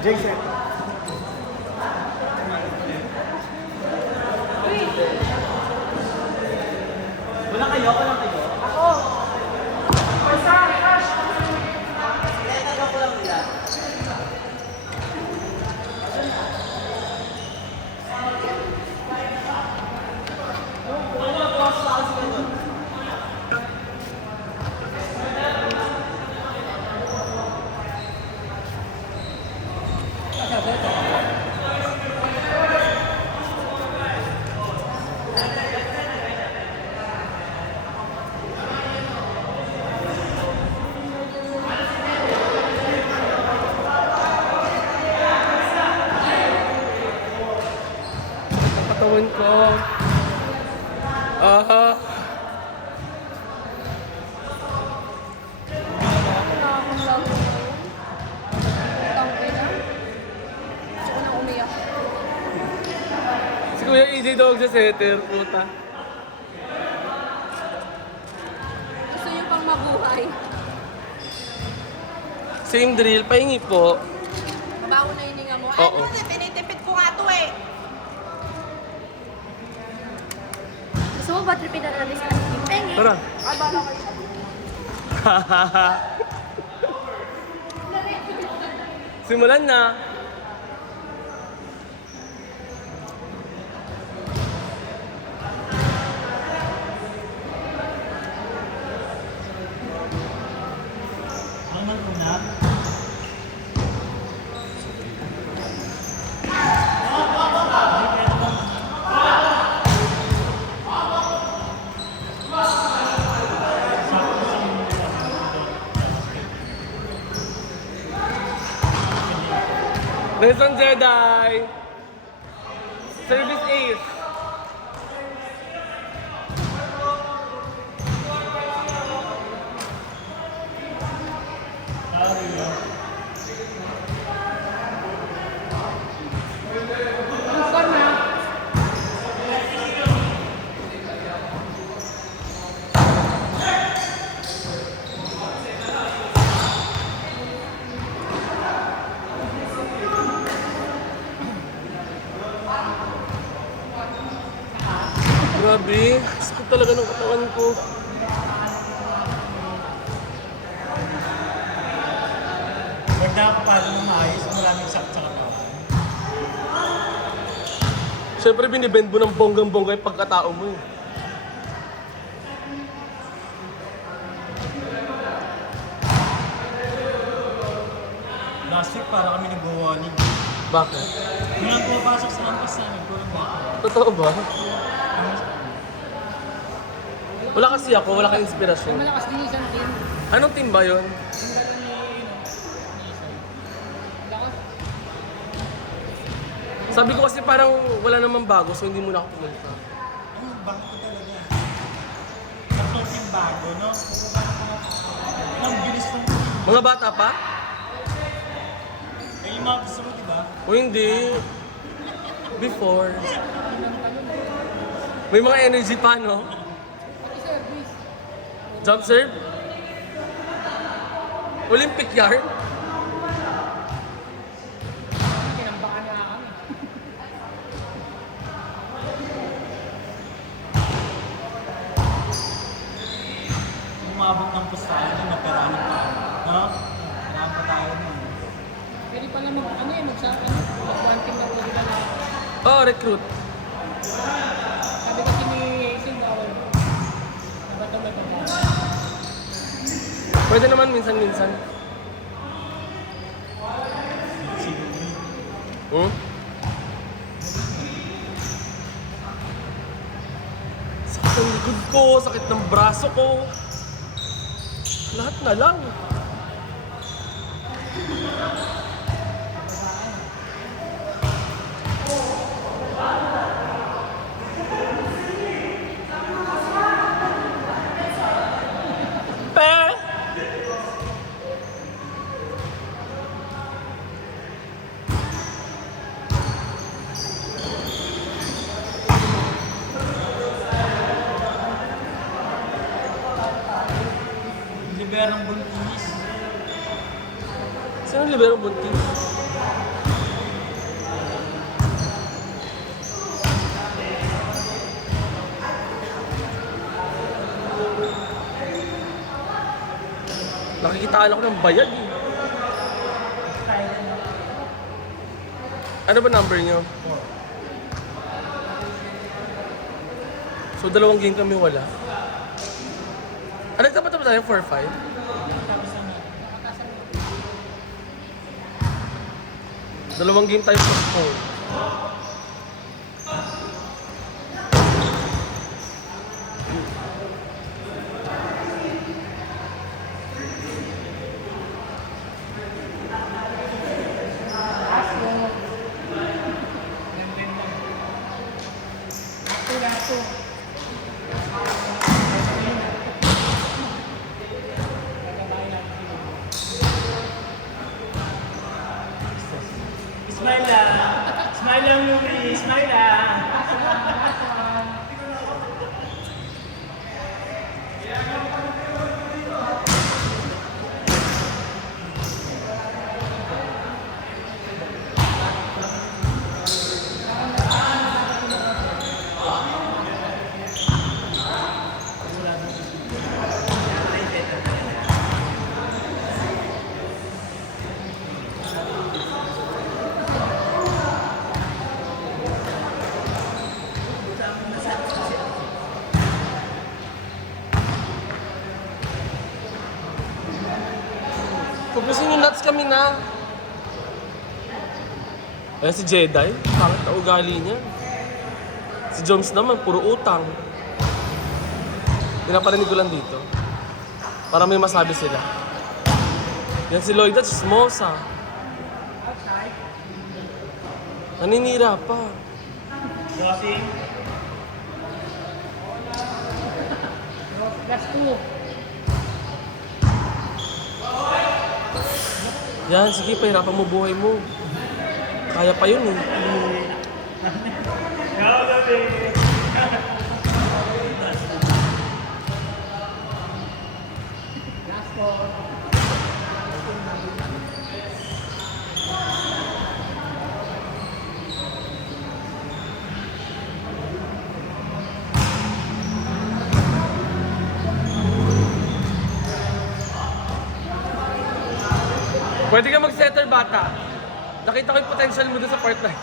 Jason. Wala kayo? Wala kayo? Ako! Basta! Cash! Kaya ko lang nila. Katawan ko. Aha. Si Kuya EJ daw sa setter, puta. Gusto nyo pang mabuhay. Same drill, pahingi po. Mabaho na hininga mo. Oo. Ay, kasi tinitipid ko nga to eh. Gusto mo ba tripin na natin sa ating pengi? Tara. Ay, bala kayo. Simulan na. Ano ko na? Nelson Jedi. Service Ace. Grabe, sakit talaga ng katawan ko. Huwag na ako pala ng maayos. Maraming sakit sa katawan. Siyempre binibend mo ng bonggang-bongga yung pagkatao mo eh. Last week para kami nag-walling. Bakit? Walang pumapasok sa lampas namin. Kulang ba ako? Totoo ba? Wala kasi ako, wala kang inspirasyon. Malakas din isang team. Anong team ba yun? Sabi ko kasi parang wala namang bago, so hindi muna ako pumunta. Ano, bakit ko talaga? Tatlong team bago, no? Ang bilis ng... Mga bata pa? Eh, yung mga gusto mo, diba? O hindi. Before. May mga energy pa, no? Jump serve? Olympic yard? Umabot ng pustahan na naperahan pa. No? Naperahan pa tayo nun. Pwede pala mag-one-team na pwede ka na. Oh, recruit. Sabi kasi ni Hazel, bawal. Nabato-bato mo. Pwede naman minsan-minsan. Hmm? Sakit ng likod ko, sakit ng braso ko. Lahat na lang. Liberang buntis. Ano libero buntis? Nakikitaan ako ng bayag eh. Ano ba number niyo? So, 2 game kami wala. Ano dapat ba tayo? 4-5? Dalawang game tayo for 4. Smile lang. Smile lang, Yuri. Smile lang. Kung gusto nyo nuts kami na. Ayan si Jedi, pangit na ugali niya. Si Jones naman, puro utang. Pinaparinig ko lang dito. Para may masabi sila. Yan si Lloyd at Chismosa. Naninira pa. Josie. Last 2. Yan, sige, pahirapan mo buhay mo. Kaya pa yun eh. Go, baby. Last 4. Pwede ka mag-setter, bata. Nakita ko yung potential mo doon sa part na.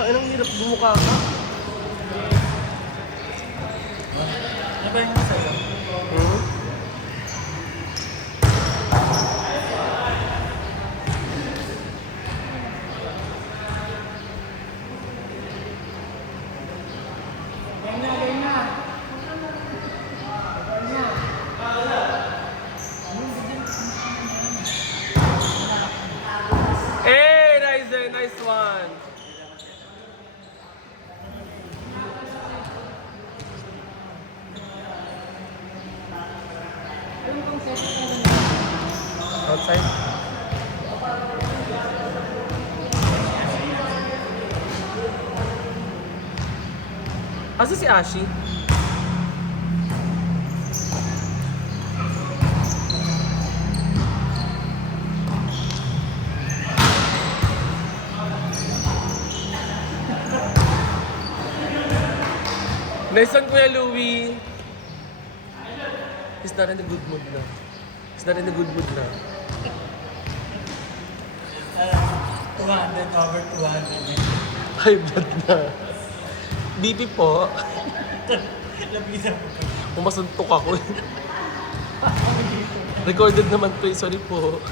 Tangin ang hirap bumuka ka. Ano ba yung sa'yo? Hey, Ryzen, nice one. Outside. Asa si Ashi? Nice one, Kuya Louie. He's not in a good mood na. He's not in a good mood na. 200 over 200. High blood na. BP po. Labisan mo pa. Pumasuntok ako eh. Recorded naman to eh. Sorry po.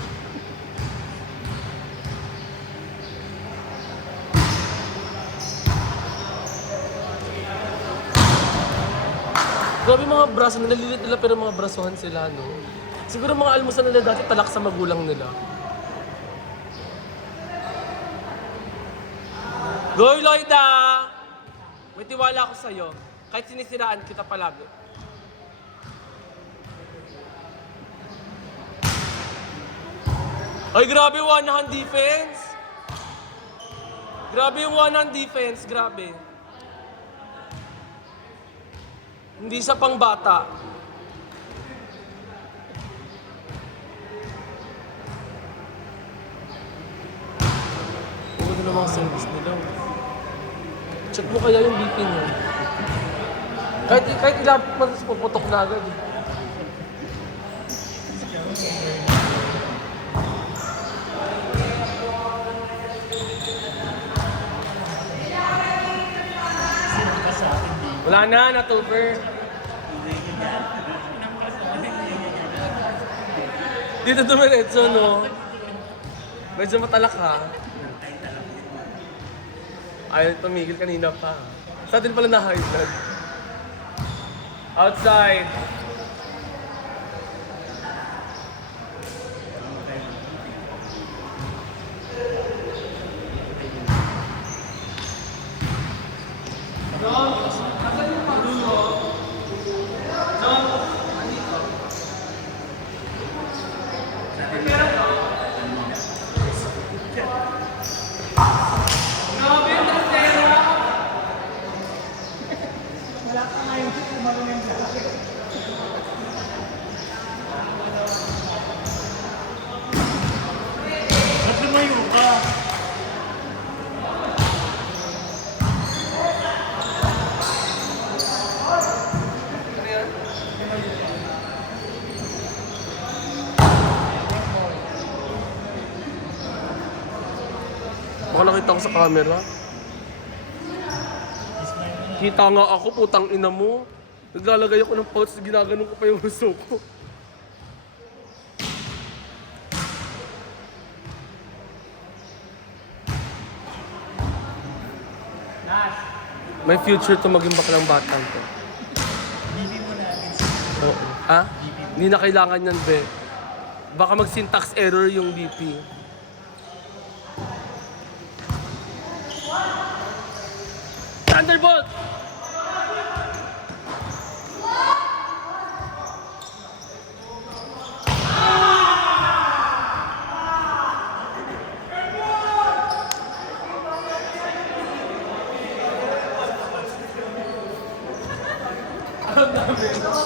Grabe mga braso, naliliit nila pero mga brasohan sila, no? Siguro mga almusal nila dati talak sa magulang nila. Go, Lloyda! May tiwala ako sa'yo. Kahit sinisiraan kita palagi. Ay, grabe one-hand defense. Grabe yung one-hand defense. Grabe. Hindi sa pangbata. Huwag na mga service nila. Check mo kaya yung BP niya. Kahit ilapit mo, puputok na agad eh. Wala na, not-over. Dito dumiretso, no? Medyo matalak ha. Ayaw tumigil kanina pa. Sa atin pala na high blood. Outside. Ba't lumayo ka? Baka nakita ko sa camera. Kita nga ako, putang ina mo. Naglalagay ako ng pouch, ginaganon ko pa yung uso ko. May future to maging baklang batang to. Oo. Ha? Hindi na kailangan yan, be. Baka mag-syntax error yung BP. Thunderbolt!